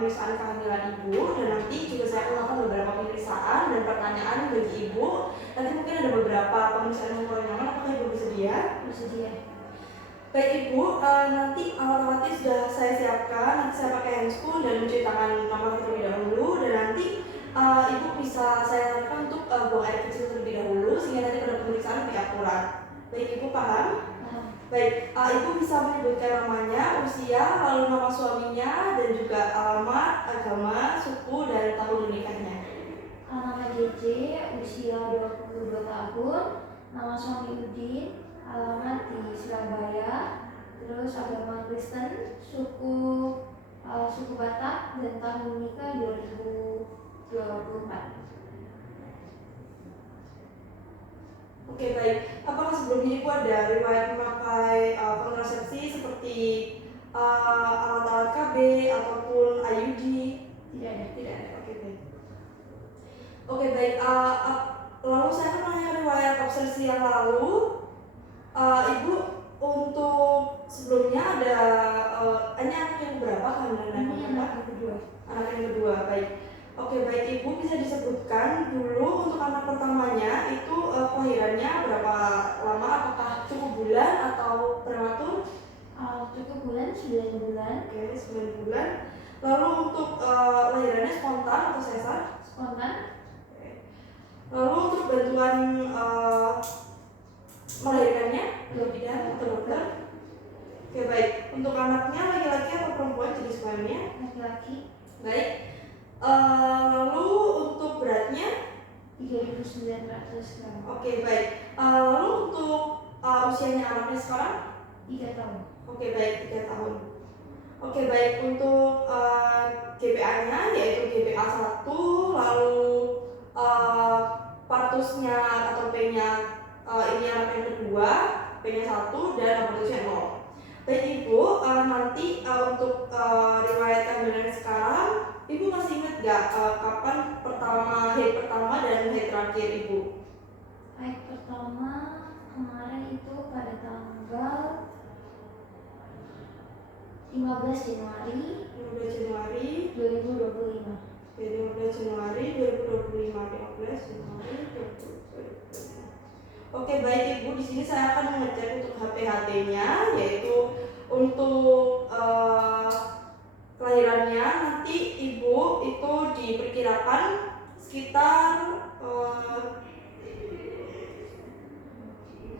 pemeriksaan kehamilan ibu, dan nanti juga saya akan melakukan beberapa pemeriksaan dan pertanyaan bagi ibu. Nanti mungkin ada beberapa pemeriksaan yang kurang nyaman. Apakah ibu bersedia? Bersedia. Baik ibu, nanti alat-alatnya sudah saya siapkan. Nanti saya pakai handscoon dan mencuci tangan nomor terlebih dahulu, dan nanti ibu bisa saya lakukan untuk buang air kecil terlebih dahulu sehingga nanti pada pemeriksaan lebih akurat. Baik ibu paham? Baik, ibu bisa menyebutkan namanya, usia, lalu nama suaminya, dan juga alamat, agama, suku, dan tahun menikahnya. Nama JJ, usia 22 tahun, nama suami Udin, alamat di Surabaya, terus agama Kristen, suku Batak, dan tahun menikah 2024. Oke baik, apakah sebelumnya ibu ada riwayat memakai kontrasepsi seperti alat-alat KB ataupun IUD? Tidak ada. Tidak ada. Oke baik. Oke baik. Lalu saya akan menanya riwayat obsesi yang lalu. Ibu untuk sebelumnya ada ini anak yang berapa kehamilan? Ini anak yang kedua. Anak yang kedua, baik. Oke baik, ibu bisa disebutkan dulu untuk anak pertamanya itu kelahirannya berapa lama? Apakah cukup bulan atau prematur? Cukup bulan, 9 bulan. Oke, 9 bulan. Lalu untuk lahirannya spontan atau sesar? Spontan. Oke. Lalu untuk bantuan melahirkannya bidan atau dokter? Oke baik, untuk anaknya laki-laki atau perempuan jenis kelaminnya? Laki-laki. Baik. Lalu untuk beratnya 3.900 gram. Oke baik. Lalu untuk usianya anaknya sekarang 3 tahun. Oke baik, 3 tahun. Oke baik, untuk GPA-nya yaitu GPA 1, lalu partusnya atau P-nya ini anak yang kedua, P-nya 1 dan partusnya 0. Baik ibu, nanti untuk riwayat kehamilan sekarang, ibu masih ingat gak kapan haid pertama dan haid terakhir ibu? Haid pertama kemarin itu pada tanggal 15 Januari 2025. 15 Januari 2025. Oke baik ibu, di sini saya akan mengecek untuk HPHT-nya, yaitu untuk kelahirannya nanti ibu itu diperkirakan sekitar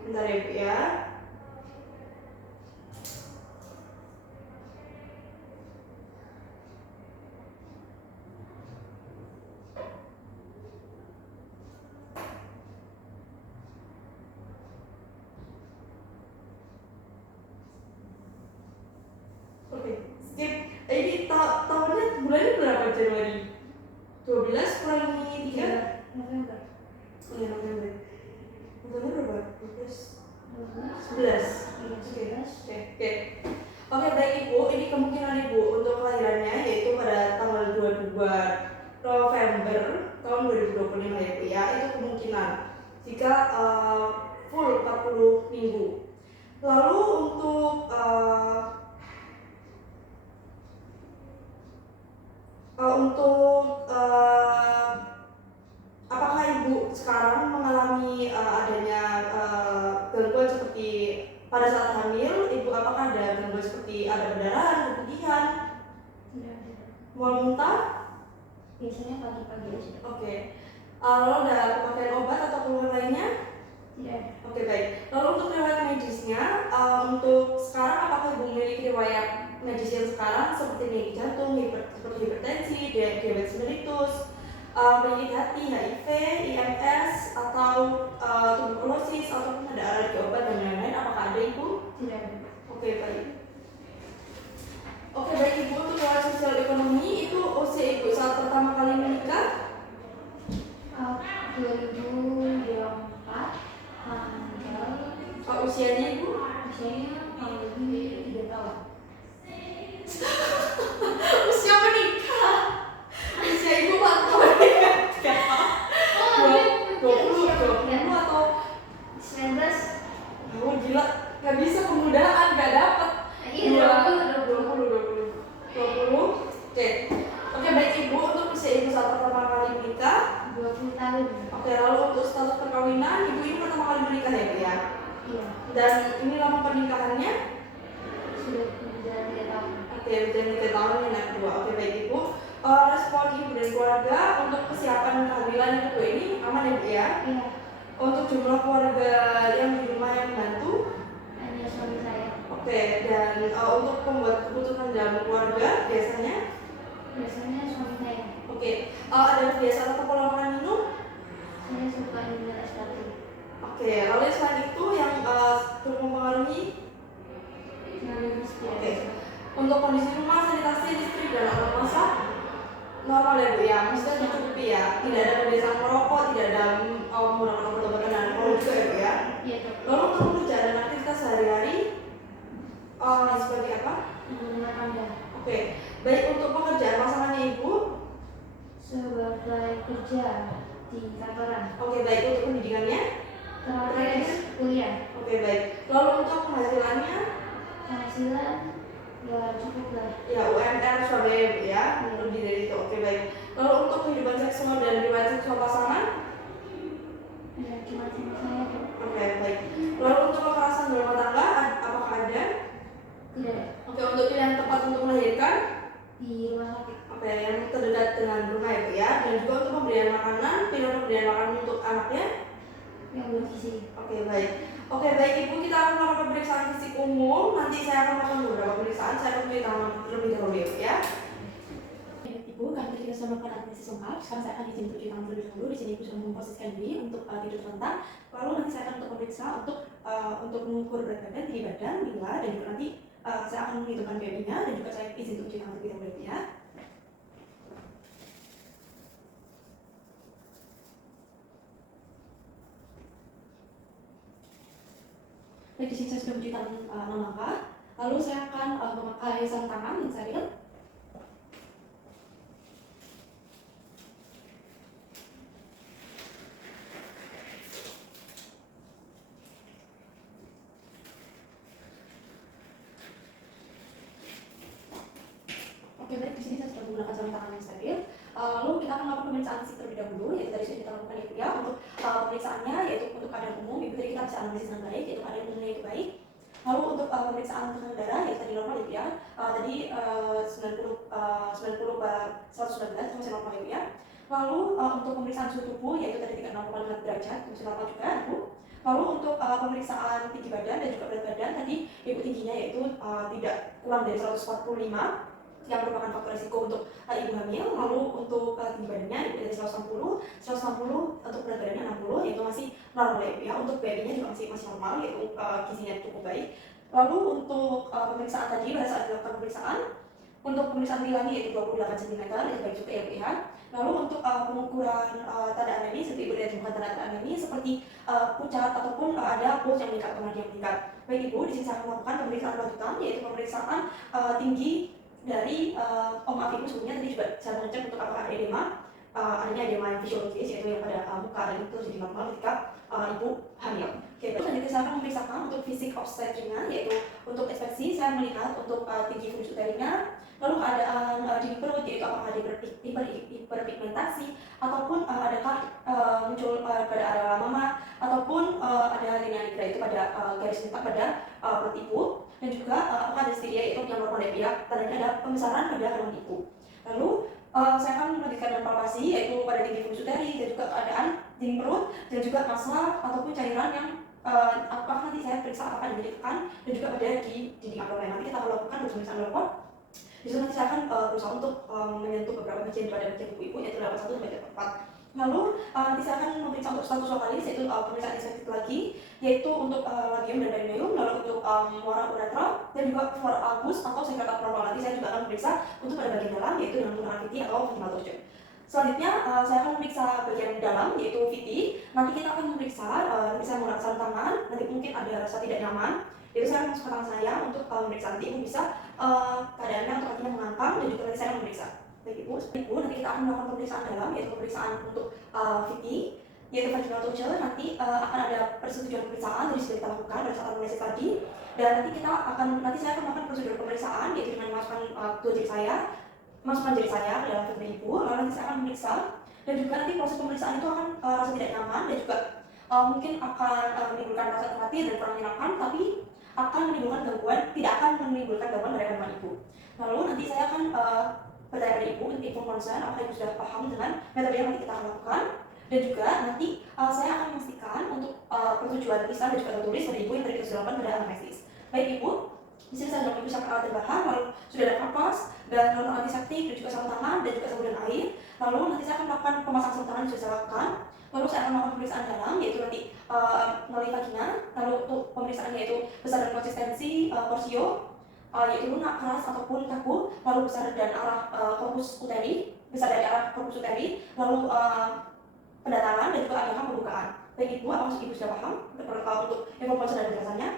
bentar ya ibu ya. Ini tahunnya bulannya berapa Januari? 12 kurangi 3? November. Oh ya November. November berapa? 11. Oke baik ibu, ini kemungkinan ibu untuk kelahirannya yaitu pada tanggal 22 November tahun 2025 ya ibu ya. Itu kemungkinan jika full 40 minggu. Lalu untuk apakah ibu sekarang mengalami adanya gangguan seperti pada saat hamil? Ibu apakah ada gangguan seperti ada perdarahan, keputihan, Tidak ada. mual muntah? Biasanya pagi-pagi aja. Oke. Lalu ada pemakaian obat atau keluhan lainnya? Tidak ada. Oke baik. Lalu untuk riwayat medisnya, untuk sekarang apakah ibu memiliki riwayat medis yang sekarang seperti nyeri jantung, seperti hipertensi, diabetes mellitus, penyakit hati, HIV, IMS, atau tuberkulosis, ataupun ada alergi obat dan lain-lain? Apakah ada ibu? Tidak ada. Oke baik. Oke baik ibu, untuk riwayat sosial ekonomi itu usia ibu saat pertama kali menikah? 2024 tanggal. Usianya ibu? Usianya kurang lebih 3 tahun. Usia menikah. Usia ibu waktu menikah. 20 atau 19. oh gila, nggak bisa kemudahan, nggak dapat. Iya, 20. Oke. Oke, lalu untuk status perkawinan, ibu ini pertama kali menikah ya, Bu ya? Iya. Dan ini lama pernikahannya? Sudah berjalan 3 tahun. Oke, berjalan 3 tahun ini anak kedua. Oke, baik ibu. Respon ibu dan keluarga untuk kesiapan kehamilan yang kedua ini aman ya, Bu ya? Iya. Untuk jumlah keluarga yang di rumah yang membantu? Hanya suami saya. Oke, dan untuk pembuat keputusan dalam keluarga biasanya? Biasanya suami saya. Oke, ada kebiasaan atau pola makan minum? Saya suka minum es batu. Oke, lalu selain itu yang cukup mempengaruhi? Oke, untuk kondisi rumah, sanitasi, listrik, dan alat masak normal ya, Bu ya? Maksudnya tercukupi ya? Tidak ada kebiasaan merokok, tidak ada menggunakan obat-obatan dan alkohol juga ya, Bu ya? Iya, Dok. Lalu untuk pekerjaan dan aktivitas sehari-hari sebagai apa? Rumah tangga. Oke, baik untuk pekerjaan pasangannya Ibu? Sebagai kerja di kantoran. Oke, baik untuk pendidikannya? Terakhir kuliah. Oke, baik. Lalu untuk penghasilannya? Penghasilan ya cukup lah. Ya, UMR Surabaya ya, Bu ya? Lebih dari itu. Oke, baik. Lalu untuk kehidupan seksual dan riwayat seksual pasangan? Ya cuma sama saya, Dok. Oke, baik. Lalu untuk kekerasan dalam rumah tangga, apakah ada? Tidak. Oke, untuk pilihan tempat untuk melahirkan? Di rumah sakit. Oke, yang terdekat dengan rumah ya, Bu ya? Dan juga untuk pemberian makanan, pilihan pemberian makanan untuk anaknya? Yang bergizi. Oke, baik. Oke, baik Ibu, kita akan melakukan pemeriksaan fisik umum. Nanti saya akan melakukan beberapa pemeriksaan. Saya akan mencuci tangan terlebih dahulu ya. Ibu, karena kita sudah melakukan analisis lengkap, sekarang saya akan izin mencuci tangan terlebih dahulu. Di sini Ibu sudah memposisikan diri untuk tidur terlentang. Lalu nanti saya akan untuk memeriksa untuk mengukur berat badan, tinggi badan, bila, dan juga nanti saya akan menghitungkan BMI-nya dan juga saya izin untuk mencuci tangan terlebih dahulu ya. Baik, di sini saya sudah mencuci tangan 6 langkah. Lalu saya akan memakai sarung tangan yang steril. Oke, baik, di sini saya sudah menggunakan sarung tangan yang steril. Lalu kita akan melakukan pemeriksaan fisik terlebih dahulu, yaitu tadi sudah kita lakukan Ibu ya. Untuk pemeriksaannya, yaitu untuk keadaan umum, Ibu tadi kita bisa analisis dengan baik, yaitu keadaan umumnya itu baik. Lalu untuk pemeriksaan tekanan darah, yaitu tadi normal Ibu ya. Tadi 90/119 masih normal Ibu ya. Lalu untuk pemeriksaan suhu tubuh, yaitu tadi 36,5 derajat, masih normal juga Ibu. Lalu untuk pemeriksaan tinggi badan dan juga berat badan, tadi Ibu tingginya yaitu tidak kurang dari 145, yang merupakan faktor risiko untuk ibu hamil. Lalu untuk tinggi badannya Ibu dari 160 untuk berat badannya 60, yaitu masih normal ya Ibu ya. Untuk BMI-nya juga masih normal, yaitu gizinya cukup baik. Lalu untuk pemeriksaan tadi pada saat dilakukan pemeriksaan, untuk pemeriksaan nilainya yaitu 28 cm, itu baik juga ya Bu ya. Lalu untuk pengukuran tanda anemia, seperti Ibu lihat bukan tanda anemia seperti pucat ataupun ada pulse yang meningkat atau nadi yang meningkat. Baik Ibu, di sini saya akan melakukan pemeriksaan lanjutan, yaitu pemeriksaan tinggi dari maaf Ibu, sebelumnya tadi juga saya mengecek untuk apakah ada edema, adanya edema yang fisiologis, yaitu yang pada muka, dan itu jadi normal ketika Ibu hamil. Oke, terus selanjutnya saya akan memeriksakan untuk fisik obstetriknya, yaitu untuk inspeksi saya melihat untuk tinggi fungsi uterina, lalu keadaan dinding perut, yaitu apakah ada hiperpigmentasi ataupun adakah muncul pada area mama ataupun ada linea nigra, itu pada garis minta pada perut Ibu, dan juga apakah ada stiria, yaitu yang normal ya, tandanya ada pembesaran pada kandungan Ibu. Lalu saya akan melanjutkan dengan palpasi, yaitu pada tinggi fungsi uteri dan juga keadaan dinding perut dan juga massa ataupun cairan yang apakah nanti saya periksa apakah diberikan dan juga pada di dinding abdomen. Nanti kita akan lakukan pemeriksaan lapor. Di situ nanti saya akan berusaha untuk menyentuh beberapa bagian pada bagian tubuh Ibu, yaitu level 1 sampai level 4. Lalu nanti saya akan memeriksa untuk status lokalis, yaitu pemeriksaan inspektif lagi, yaitu untuk labium dan perineum, lalu untuk muara uretra dan juga flora albus atau sekretat abnormal. Nanti saya juga akan memeriksa untuk pada bagian dalam, yaitu dengan menggunakan VT atau vaginal torsion. Selanjutnya saya akan memeriksa bagian dalam, yaitu VT. Nanti kita akan memeriksa, nanti saya menggunakan sarung tangan, nanti mungkin ada rasa tidak nyaman, itu saya masukkan tangan saya untuk memeriksa. Nanti Ibu bisa keadaannya untuk kakinya mengangkang dan juga nanti saya akan memeriksa. Baik Ibu, nanti kita akan melakukan pemeriksaan dalam, yaitu pemeriksaan untuk VT, yaitu vaginal torsion. Nanti akan ada persetujuan pemeriksaan dari sudah kita lakukan pada saat analisis tadi, dan nanti saya akan melakukan prosedur pemeriksaan, yaitu dengan memasukkan masukkan jari saya ke dalam tubuh Ibu. Lalu nanti saya akan memeriksa dan juga nanti proses pemeriksaan itu akan rasa tidak nyaman dan juga mungkin akan menimbulkan rasa khawatir dan kurang menyenangkan, tapi akan menimbulkan gangguan, tidak akan menimbulkan gangguan pada kandungan ibu. Lalu nanti saya akan bertanya pada ibu untuk info concern apakah ibu sudah paham dengan metode yang nanti kita akan lakukan, dan juga nanti saya akan memastikan untuk persetujuan lisan dan juga tertulis dari ibu yang tadi kita sudah lakukan pada anamnesis. Baik ibu, di sini saya sudah mempersiapkan alat dan bahan, lalu sudah ada kapas dan lalu antiseptik dan juga sarung tangan dan juga sabun dan air. Lalu nanti saya akan melakukan pemasangan sarung tangan yang sudah saya lakukan. Lalu saya akan melakukan pemeriksaan dalam, yaitu nanti melalui vagina. Lalu untuk pemeriksaannya yaitu besar dan konsistensi porsio, yaitu lunak, keras ataupun kaku. Lalu besar dan arah korpus uteri, besar dari arah korpus uteri. Lalu pendatangan dan juga arah pembukaan. Baik ibu, apakah ibu sudah paham untuk informasi dan penjelasannya?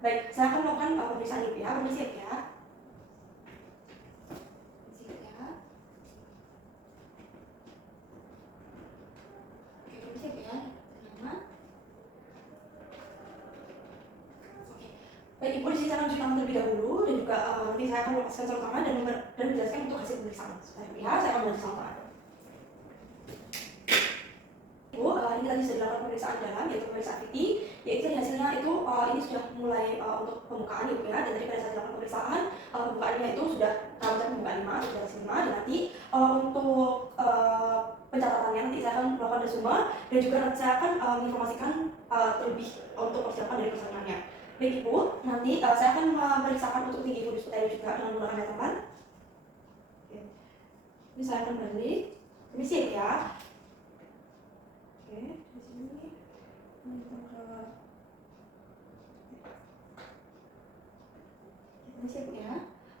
Baik, saya akan melakukan pemeriksaan ibu ya. Permisi ya. Baik ibu, di sini saya akan cuci tangan terlebih dahulu dan juga nanti saya akan melepaskan sarung tangan dan menjelaskan untuk hasil pemeriksaan. Ya, saya akan membantu sarung tangan. Ibu, ini tadi sudah dilakukan pemeriksaan dalam, yaitu pemeriksaan VT, yaitu hasilnya itu ini sudah mulai untuk pembukaan ibu ya, dan tadi pada saat dilakukan pemeriksaan pembukaannya itu sudah mencapai pembukaan 5 atau jelas 5, dan nanti untuk pencatatannya nanti saya akan melakukan resume dan juga nanti saya akan menginformasikan terlebih untuk persiapan dari persalinannya. Baik ibu, nanti saya akan memeriksakan untuk tinggi fundus uteri juga dengan menggunakan meteran. Ini saya akan balik. Permisi ya. Oke, di sini kita ke permisi ibu ya.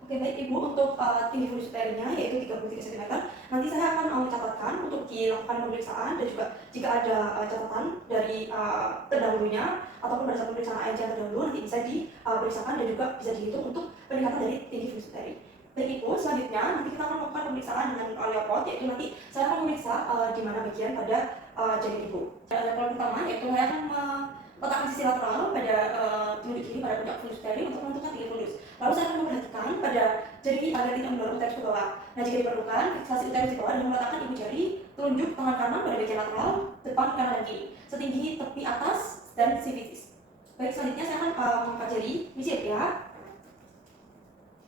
Oke, baik ibu, untuk tinggi fundus uterinya yaitu 33 cm. Nanti saya akan mencatatkan untuk dilakukan pemeriksaan dan juga jika ada catatan dari terdahulunya ataupun pada saat pemeriksaan ANJ terdahulu nanti bisa diperiksakan dan juga bisa dihitung untuk peningkatan dari tinggi fundus uteri. Baik ibu, selanjutnya nanti kita akan melakukan pemeriksaan dengan leopard, yaitu nanti saya akan memeriksa di mana bagian pada janin ibu. Leopard pertama yaitu saya akan meletakkan sisi lateral pada telunjuk kiri pada puncak fundus uteri untuk menentukan tinggi fundus. Lalu saya akan memperhatikan pada jari agar tidak mendorong uterus ke bawah. Nah, jika diperlukan, fiksasi uterus di bawah dengan meletakkan ibu jari telunjuk tangan kanan pada bagian lateral, depan, kanan, dan kiri, setinggi tepi atas dan sifisis. Baik, selanjutnya saya akan mengangkat jari, siap ya.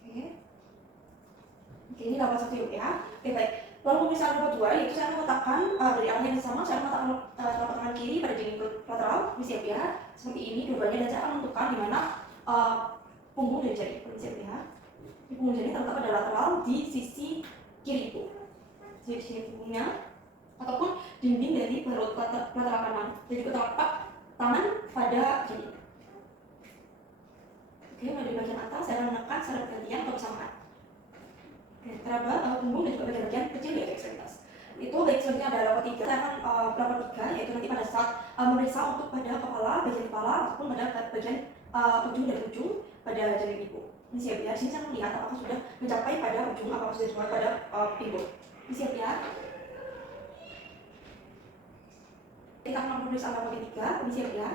Oke, ini level 1 ya. Oke, baik. Lalu pemeriksaan level 2 yaitu saya akan meletakkan dari arah yang sama, saya akan meletakkan telapak tangan kiri pada janin lateral, siap ya. Seperti ini dua-duanya, dan saya akan menentukan di mana punggung dari jari, siap ya. Di punggung jari terletak pada lateral di sisi kiri ibu. Jadi sini punggungnya ataupun dinding dari perut lateral kanan, dan juga telapak tangan pada janin. Oke, pada bagian atas saya akan menekan secara bergantian atau bersamaan. Teraba punggung dan juga bagian-bagian kecil yaitu ekstremitas. Itu baik, selanjutnya ada level 3. Saya akan level 3 yaitu nanti pada saat memeriksa untuk pada kepala, bagian kepala ataupun pada bagian ujung dari ujung pada janin ibu. Ini siap ya. Di sini saya melihat apakah sudah mencapai pada ujung, apakah sudah sampai pada ibu. Ini siap ya. Kita akan pemeriksaan level 3. Ini siap ya.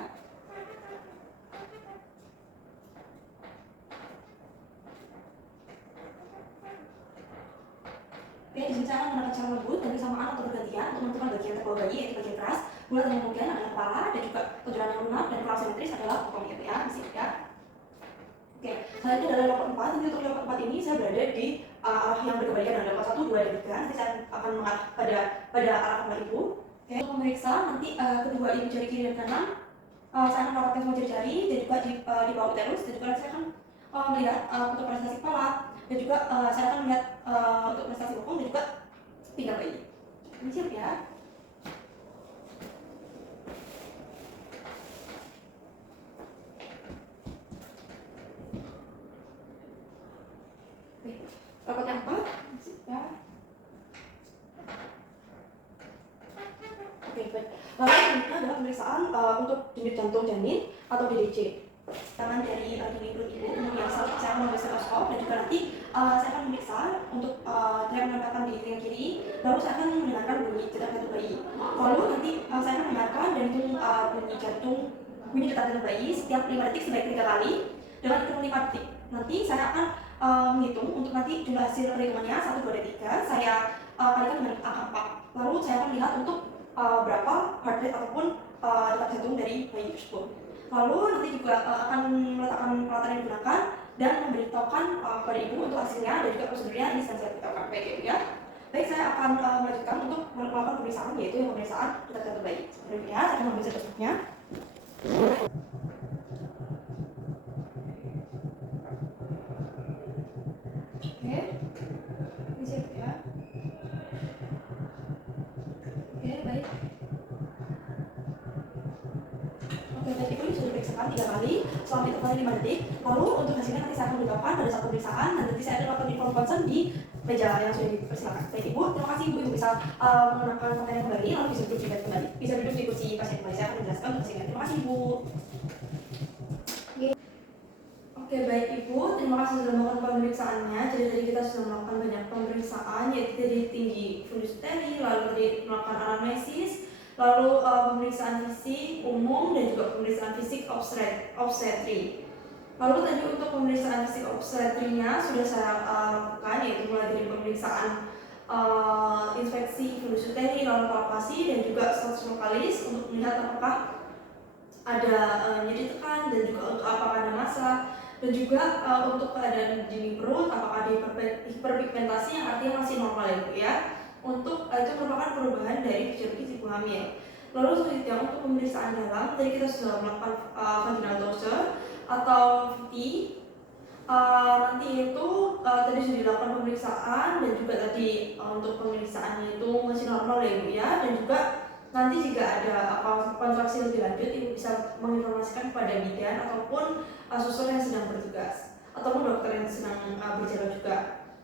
Oke, di sini saya akan menggunakan cara lembut dan bersamaan atau bergantian untuk menentukan bagian terbawah bayi, yaitu bagian keras. Bulat yang kemudian adalah kepala, dan juga tonjolan yang lunak dan kurang simetris adalah bokong ya, siap ya. Oke, selanjutnya dari level 4. Nanti untuk level 4 ini saya berada di arah yang berkebalikan dengan level 1, 2, dan 3. Nanti saya akan mengarah pada arah kepala ibu. Oke, untuk memeriksa nanti kedua ibu jari kiri dan kanan, saya akan mendapatkan semua jari-jari dan juga di bawah uterus, dan juga saya akan melihat untuk prestasi kepala, dan juga saya akan melihat untuk prestasi bokong dan juga pinggang bayi. Ini siap ya. Rapat yang 4, ya. Oke, baik. Lalu selanjutnya adalah pemeriksaan untuk denyut jantung janin atau DDJ. Tangan dari dinding perut ibu, kemudian saya akan memeriksa stetoskop, dan juga nanti saya akan memeriksa untuk saya menempelkan di telinga kiri, lalu saya akan mendengarkan bunyi detak jantung bayi. Lalu nanti saya akan mendengarkan dan bunyi detak jantung bayi setiap 5 detik sebanyak 3 kali dengan hitungan 5 detik. Nanti saya akan menghitung untuk nanti jumlah hasil perhitungannya 1, 2, dan 3 saya kalikan dengan angka 4. Lalu saya akan lihat untuk berapa heart rate ataupun detak jantung dari bayi tersebut. Lalu nanti juga akan meletakkan peralatan yang digunakan dan memberitahukan kepada ibu untuk hasilnya dan juga prosedurnya ini sedang saya beritahukan. Baik ibu ya. Baik, saya akan melanjutkan untuk melakukan pemeriksaan, yaitu pemeriksaan detak jantung bayi. Sebenarnya saya akan mengambil stetoskopnya. Oke, ini siap ya. Oke, baik. Oke, tadi ini sudah diperiksakan 3 kali selama intervalnya 5 detik. Lalu untuk hasilnya nanti saya akan beritahukan pada saat pemeriksaan dan nanti saya akan melakukan inform consent di meja yang sudah dipersilakan. Baik ibu, terima kasih ibu bisa menggunakan pakaian yang kembali lalu bisa duduk di bed kembali. Bisa duduk di kursi pasien kembali. Saya akan menjelaskan untuk hasilnya. Terima kasih ibu. Oke, baik ibu, terima kasih sudah melakukan pemeriksaannya. Jadi tadi kita sudah melakukan banyak pemeriksaan, yaitu dari tinggi fundus uteri, lalu tadi melakukan anamnesis, lalu pemeriksaan fisik umum dan juga pemeriksaan fisik obstetri. Lalu tadi untuk pemeriksaan fisik obstetrinya sudah saya lakukan, yaitu mulai dari pemeriksaan inspeksi fundus uteri, lalu palpasi dan juga status lokalis untuk melihat apakah ada nyeri tekan dan juga untuk apakah ada massa dan juga untuk keadaan dinding perut apakah ada hiperpigmentasi yang artinya masih normal ya Bu ya. Untuk itu merupakan perubahan dari fisiologi ibu hamil. Lalu selanjutnya untuk pemeriksaan dalam tadi kita sudah melakukan vaginal dose atau VT. Nanti itu tadi sudah dilakukan pemeriksaan dan juga tadi untuk pemeriksaannya itu masih normal ya Bu ya, dan juga nanti jika ada kontraksi lebih lanjut ibu bisa menginformasikan kepada bidan ataupun suster yang sedang bertugas ataupun dokter yang sedang berjaga juga.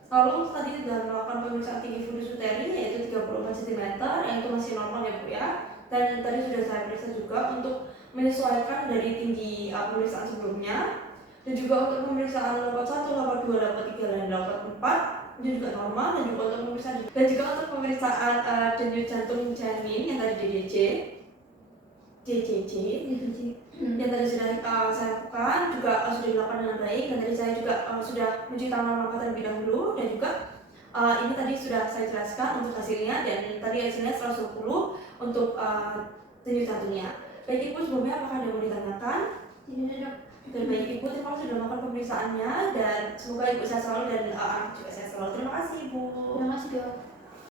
Lalu tadi sudah melakukan pemeriksaan tinggi fundus uteri yaitu 34 cm yang itu masih normal ya Bu ya. Dan tadi sudah saya periksa juga untuk menyesuaikan dari tinggi pemeriksaan sebelumnya. Dan juga untuk pemeriksaan level 1, level 2, level 3, dan level 4 itu juga normal. Dan juga untuk pemeriksaan denyut jantung janin yang tadi DDJ, DJJ yang tadi sudah saya lakukan juga sudah dilakukan dengan baik. Dan tadi saya juga sudah mencuci tangan melakukan terlebih dahulu dan juga ini tadi sudah saya jelaskan untuk hasilnya dan tadi hasilnya 120 untuk denyut jantungnya. Baik ibu, sebelumnya apakah ada yang mau ditanyakan? Tidak ada. Dan baik ibu, terima kasih sudah melakukan pemeriksaannya dan semoga ibu sehat selalu dan anak juga sehat selalu. Terima kasih ibu. Terima kasih dok.